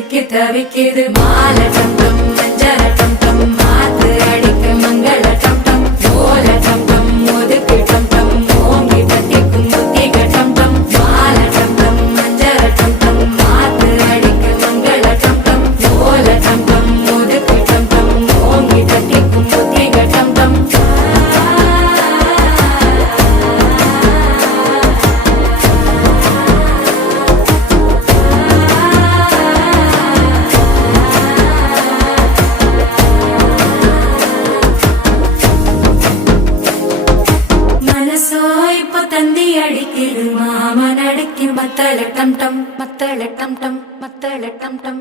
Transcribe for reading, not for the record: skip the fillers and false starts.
சிக்கி தவிக்கிது மாலை டம் டம் மஞ்சள டம் டம் மாத்து அடிக்க மங்கள டம் டம் ஓல டம் டம் ஒதுக்கு டம் டம் ஓங்கி தட்டிக்கும் புத்திக டம் டம் மாலை டம் டம் மஞ்சள டம் டம் மாத்து அடிக்க மங்கள டம் டம் ஓல டம் டம் ஒதுக்கு டம் டம் ஓங்கி தட்டிக்கும் புத்திக டம் டம் தந்தி அடிக்கிது மாமன் அடிக்கு மத்தள டம் டம் மத்தள டம் டம் மத்தள டம் டம்